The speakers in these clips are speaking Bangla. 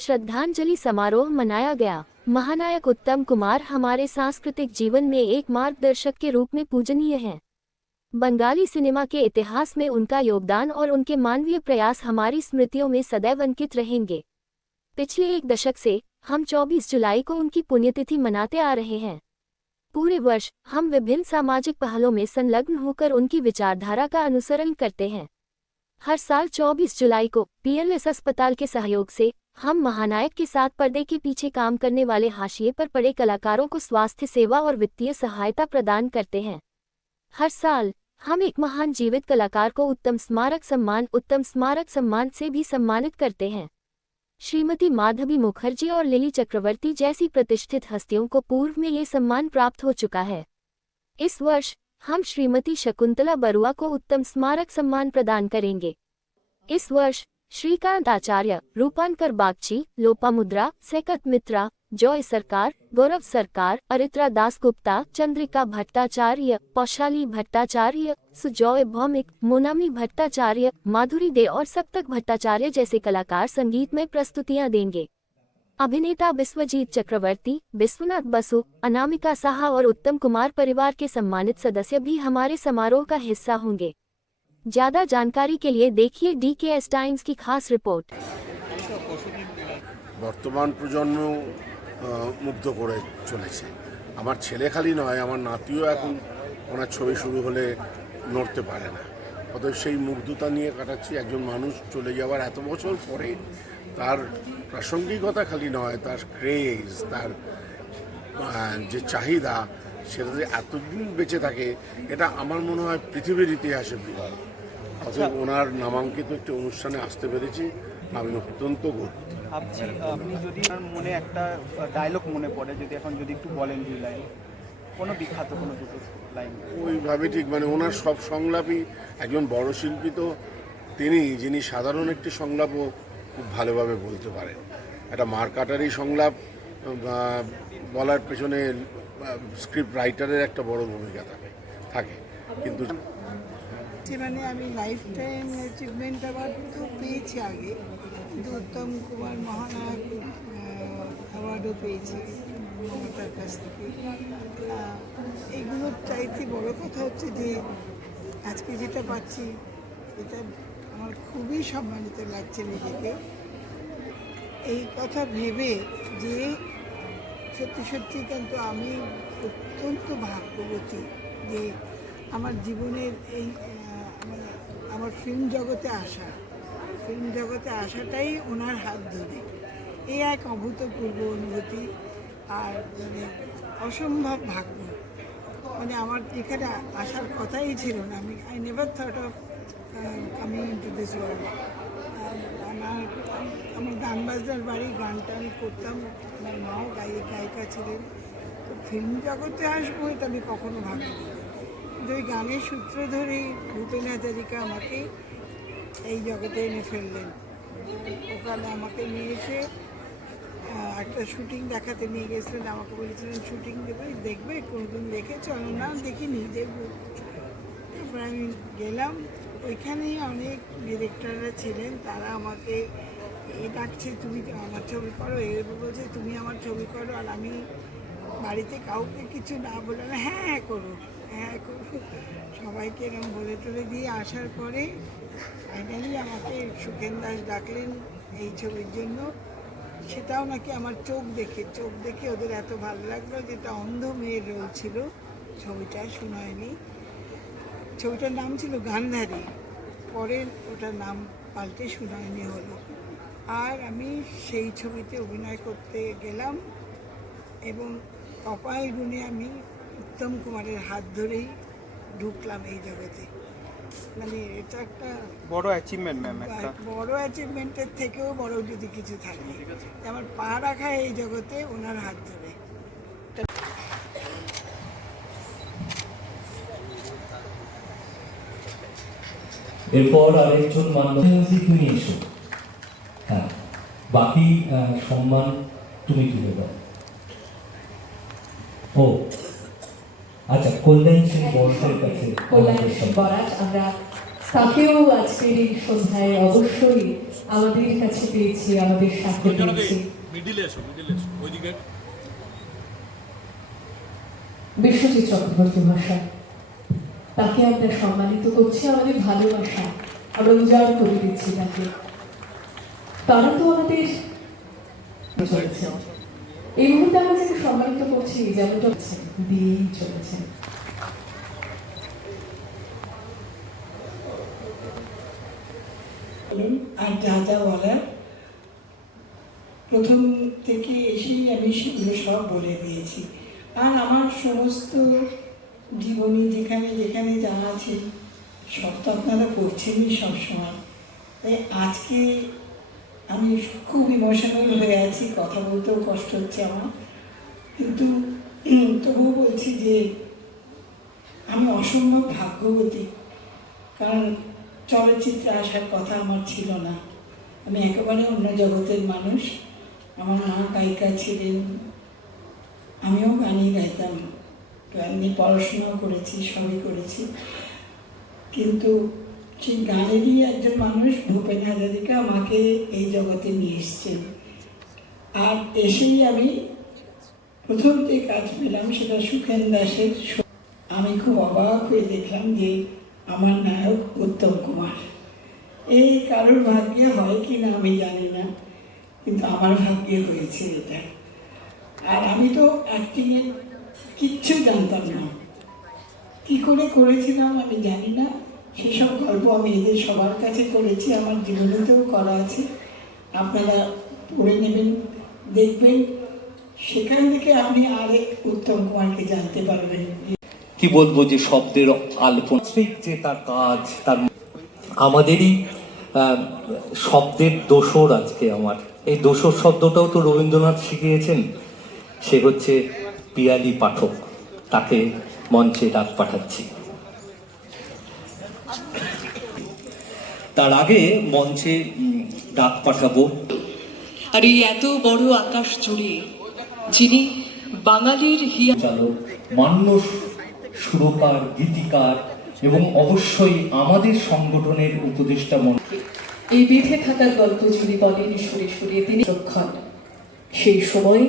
श्रद्धांजलि समारोह मनाया गया। महानायक उत्तम कुमार हमारे सांस्कृतिक जीवन में एक मार्गदर्शक के रूप में पूजनीय हैं। बंगाली सिनेमा के इतिहास में उनका योगदान और उनके मानवीय प्रयास हमारी स्मृतियों में सदैव अंकित रहेंगे। पिछले एक दशक से हम 24 जुलाई को उनकी पुण्यतिथि मनाते आ रहे हैं। पूरे वर्ष हम विभिन्न सामाजिक पहलों में संलग्न होकर उनकी विचारधारा का अनुसरण करते हैं। हर साल 24 जुलाई को पीएलएस अस्पताल के सहयोग से हम महानायक के साथ पर्दे के पीछे काम करने वाले हाशिए पर पड़े कलाकारों को स्वास्थ्य सेवा और वित्तीय सहायता प्रदान करते हैं। हर साल हम एक महान जीवित कलाकार को उत्तम स्मारक सम्मान से भी सम्मानित करते हैं। श्रीमती माधवी मुखर्जी और लिली चक्रवर्ती जैसी प्रतिष्ठित हस्तियों को पूर्व में ये सम्मान प्राप्त हो चुका है। इस वर्ष हम श्रीमती शकुंतला बरुआ को उत्तम स्मारक सम्मान प्रदान करेंगे। इस वर्ष श्रीकांत आचार्य, रूपांकर बागची, लोपामुद्रा, सेकत मित्रा, जॉय सरकार, गौरव सरकार, अरित्रा दासगुप्ता, चंद्रिका भट्टाचार्य, पौशाली भट्टाचार्य, सुजॉय भौमिक, मोनामी भट्टाचार्य, माधुरी दे और सप्तक भट्टाचार्य जैसे कलाकार संगीत में प्रस्तुतियां देंगे। अभिनेता विश्वजीत चक्रवर्ती, विश्वनाथ बसु, अनामिका साहा और उत्तम कुमार परिवार के सम्मानित सदस्य भी हमारे समारोह का हिस्सा होंगे। ज्यादा जानकारी के लिए देखिए DKS टाइम्स की खास रिपोर्ट। বর্তমান প্রজন্ম মুগ্ধ করে চলেছে। আমার ছেলে খালি নয়, আমার নাতিও এখন ওনার ছবি শুরু হলে নড়তে পারে না। অতএব সেই মুগ্ধতা নিয়ে কাটাচ্ছি। একজন মানুষ চলে যাওয়ার এত বছর পরে তার প্রাসঙ্গিকতা খালি নয়, তার ক্রেজ, তার যে চাহিদা, সেটাতে এতদিন বেঁচে থাকে, এটা আমার মনে হয় পৃথিবীর ইতিহাসে বিরল। অতএব ওনার নামাঙ্কিত একটি অনুষ্ঠানে আসতে পেরেছি, আমি অত্যন্ত গর্বিত। আপনি যদি মনে একটা ডায়লগ মনে পড়ে, যদি এখন যদি একটু বলেন 2 লাইন, কোনো বিখ্যাত কোনো দুটো লাইন। ওইভাবে ঠিক ওনার সব সংলাপই, একজন বড় শিল্পী তো তিনি, যিনি সাধারণ একটি সংলাপও খুব ভালোভাবে বলতে পারেন। একটা মারকাটারি সংলাপ বলার পেছনে স্ক্রিপ্ট রাইটারের একটা বড় ভূমিকা থাকে। কিন্তু মানে আমি লাইফ টাইম অ্যাচিভমেন্ট অ্যাওয়ার্ড তো পেয়েছি আগে, কিন্তু উত্তম কুমার মহানায়ক অ্যাওয়ার্ডও পেয়েছি মমতার কাছ থেকে। এগুলোর চাইতে বড় কথা হচ্ছে যে আজকে যেটা পাচ্ছি, এটা আমার খুবই সম্মানিত লাগছে নিজেকে। এই কথা ভেবে যে সত্যি সত্যি কিন্তু আমি অত্যন্ত ভাগ্যবতী যে আমার জীবনের এই আমার ফিল্ম জগতে আসাটাই ওনার হাত ধরে। এই এক অভূতপূর্ব অনুভূতি আর অসম্ভব ভাগ্য। আমার এখানে আসার কথাই ছিল না। I never thought of coming into this world. আমার গান বাজনার বাড়ি, গানটা আমি করতাম, আমার মাও গায়িকা ছিলেন। তো ফিল্ম জগতে আসবো এটা আমি কখনো ভাবিনি। ওই গানের সূত্র ধরেই ভূপেন হাজারিকা আমাকে এই জগতে এনে ফেললেন। ওখানে আমাকে নিয়ে এসে একটা শুটিং দেখাতে নিয়ে গেছিলেন। আমাকে বলেছিলেন শুটিং দেখবে, কোনোদিন দেখেছো? না, দেখিনি, দেখবো। তারপরে আমি গেলাম। ওইখানেই অনেক ডিরেক্টররা ছিলেন, তারা আমাকে ডাকছে, তুমি আমার ছবি করো, বলছে তুমি আমার ছবি করো। আর আমি বাড়িতে কাউকে কিছু না বলে হ্যাঁ করো, সবাইকে এরকম বলে টলে দিয়ে আসার পরে ফাইনালি আমাকে সুখেন দাস ডাকলেন এই ছবির জন্য। সেটাও নাকি আমার চোখ দেখে ওদের এত ভালো লাগলো, যেটা অন্ধ মেয়ের রোল ছিল, ছবিটা শোনায়নি। ছবিটার নাম ছিল গান্ধারী, পরে ওটার নাম পাল্টে শোনায়নি হলো। আর আমি সেই ছবিতে অভিনয় করতে গেলাম এবং কপাল গুণে আমি উত্তম কুমারের হাত ধরেই ঢুকলাম এই জগতে। এটা একটা বড় অ্যাচিভমেন্ট ম্যাম। বড় অ্যাচিভমেন্টের থেকেও বড় যদি কিছু থাকে, আমার পা রাখা এই জগতে ওনার হাত ধরে। এরপর আরেকজন মান্যতা, তুমি এসো। হ্যাঁ, বাকি সম্মান তুমি তুলে দাও। ও আচ্ছা, কল্যাণ সিং বরাটের কাছে কল্যাণ বরাট আমরা তাকেও আজকের এই সন্ধ্যায় অবশ্যই আমাদের কাছে পেয়েছি, আমাদের সাথে পেয়েছি। বিশ্বজিৎ চক্রবর্তী মহাশয়, তাকে আমরা সম্মানিত করছি, আমাদের ভালোবাসা আমরা উজাড় করে দিচ্ছি তাকে। তারা তো আমাদের চলেছে, এই মুহূর্তে আমরা যাকে সম্মানিত করছি যেমনটা দিয়েই চলেছেন। আর যা যা বলার প্রথম থেকে এসেই আমি সেগুলো সব বলে দিয়েছি। আর আমার সমস্ত জীবনী যেখানে যেখানে যা আছে সব তো আপনারা পড়ছেনই সবসময়। তাই আজকে আমি খুব ইমোশনাল হয়ে আছি, কথা বলতেও কষ্ট হচ্ছে আমার, কিন্তু তবুও বলছি যে আমি অসম্ভব ভাগ্যবতী। কারণ চলচ্চিত্রে আসার কথা আমার ছিল না, আমি একেবারে অন্য জগতের মানুষ। আমার মা গায়িকা ছিলেন, আমিও গানই গাইতাম, গান নিয়ে পড়াশোনাও করেছি, সবই করেছি, কিন্তু সেই গানেরই একজন মানুষ ভূপেন হাজারিকা আমাকে এই জগতে নিয়ে এসছেন। আর এসেই আমি প্রথম যে কাজ পেলাম সেটা সুখেন দাসের। আমি খুব অবাক হয়ে দেখলাম যে আমার নায়ক উত্তম কুমার। এই কারোর ভাগ্যে হয় কি না আমি জানি না, কিন্তু আমার ভাগ্যে হয়েছে এটা। আর আমি তো অ্যাক্টিংয়ের কিচ্ছু জানতাম না, কি করে করেছিলাম আমি জানি না। সেসব গল্প আমি এদের সবার কাছে করেছি, আমার জীবনেতেও করা আছে, আপনারা পড়ে নেবেন, দেখবেন, সেখান থেকে আপনি আরেক উত্তম কুমারকে জানতে পারবেন। কি বলবো যে শব্দের আলপনিক যে তার কাজ, তার আমাদেরই শব্দের দোসর। আজকে আমার এই দোসর শব্দটাও তো রবীন্দ্রনাথ শিখিয়েছেন, সে হচ্ছে পিয়ালি পাঠক। তাকে মঞ্চে ডাক পাঠাচ্ছি। তার আগে মঞ্চে ডাক পাঠাবো আর এই এত বড় আকাশ জুড়ে যিনি বাঙালির হিয়া চালক, মান্য সুরকার, গীতিকার এবং অবশ্যই আমাদের সংগঠনের উপদেষ্টা মন্ত্রী। এই বেঁধে থাকার গল্প যিনি বলেন সুরে সুরে, তিনি রক্ষণ সেই সময়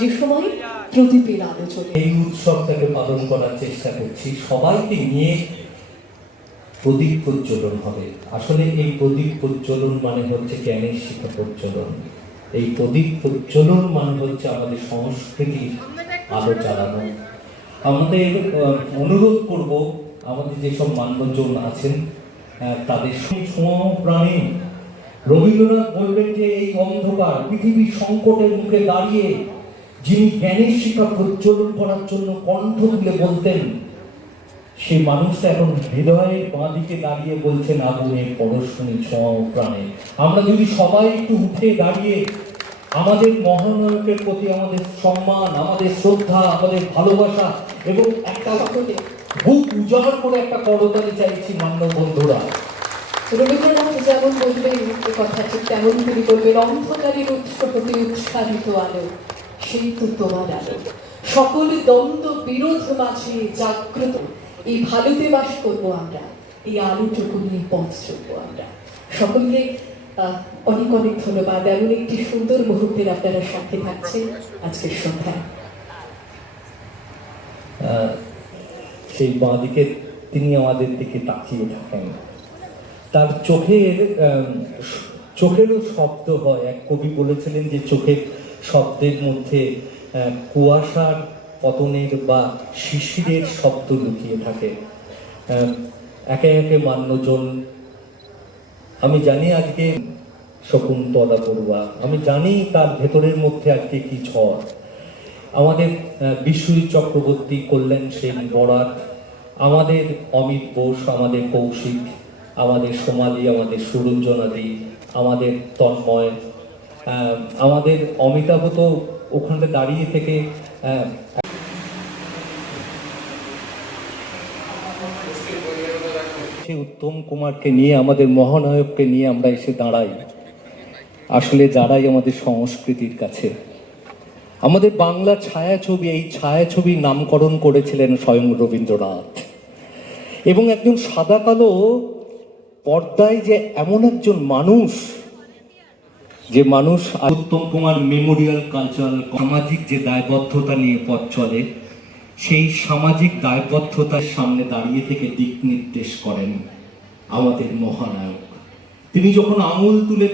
যে সময় প্রদীপের আলোচনা। এই উৎসবটাকে পালন করার চেষ্টা করছি, সবাইকে নিয়ে প্রদীপ প্রজ্বলন হবে। আসলে এই প্রদীপ প্রজ্বলন মানে হচ্ছে জ্ঞানের শিখা প্রজ্বলন। এই প্রদীপ প্রজ্বলন মানে হচ্ছে আমাদের সংস্কৃতির আলো জ্বালানো। আমাদের অনুরোধ করব, আমাদের যেসব মান্যজন আছেন তাদের প্রাণে রবীন্দ্রনাথ বলবেন যে এই অন্ধকার পৃথিবীর সংকটের মুখে দাঁড়িয়ে যিনি জ্ঞানের শিখা প্রজ্বলন করার জন্য কণ্ঠ তুলে বলতেন, সেই মানুষটা এখন হৃদয়ের বাঁ দিকে দাঁড়িয়ে বলছেন আগুনের পরশমণি ছোঁয়া প্রাণে। আমরা যদি সবাই একটু উঠে দাঁড়িয়ে আমাদের মহানায়কের প্রতি আমাদের সম্মান, আমাদের শ্রদ্ধা, আমাদের ভালোবাসা এবং একটা বুক উজাড় করে একটা করতালি চাইছি মান্য বন্ধুরা। রবীন্দ্রনাথ যেমন বললেন এ কথা, ঠিক তেমন তিনি বলবেন অন্ধকারের উৎস হতে উৎসারিত আলো, সেই তো তোমার আলো। সকল দ্বন্দ্ব বিরোধ মাঝে জাগ্রত এই ভালোতে বাস করবো আমরা, এই আলোটুকু নিয়ে পথ চলবো আমরা। সকলকে অনেক অনেক ধন্যবাদ। এমন একটি সুন্দর মুহূর্তের আপনারা সাথে থাকছেন আজকের সন্ধ্যায়। সেই বাঁ দিকে তিনি আমাদের দিকে তাকিয়ে থাকেন, তার চোখেরও শব্দ হয়। এক কবি বলেছিলেন যে চোখের শব্দের মধ্যে কুয়াশার পতনের বা শিশিরের শব্দ লুকিয়ে থাকে। একে একে মান্যজন, আমি জানি আজকে শকুন্তলা বড়ুয়া, আমি জানি তার ভেতরের মধ্যে আজকে কি ঝড়। আমাদের বিশ্বজিৎ চক্রবর্তী, কল্যাণ সেন বরাট, আমাদের অমিত বোস, আমাদের কৌশিক, আমাদের সোমালি, আমাদের সুরঞ্জনাদি, আমাদের তন্ময়, আমাদের অমিতাভ তো ওখানে দাঁড়িয়ে থেকে উত্তম কুমারকে নিয়ে, আমাদের মহানায়ককে নিয়ে আমরা এসে দাঁড়াই, আসলে দাঁড়াই আমাদের সংস্কৃতির কাছে। আমাদের বাংলা ছায়াছবি, এই ছায়াছবির নামকরণ করেছিলেন স্বয়ং রবীন্দ্রনাথ, এবং একজন সাদা কালো পর্দায় যে এমন একজন মানুষ, যে মানুষ উত্তম কুমার মেমোরিয়াল কালচারাল সামাজিক যে দায়বদ্ধতা নিয়ে পথ চলে, সেই সামাজিক দায়বদ্ধতার সামনে দাঁড়িয়ে থেকে দিক নির্দেশ করেন আমাদের মহানায়ক। তিনি যখন আঙুল তুলে